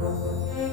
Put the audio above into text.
Música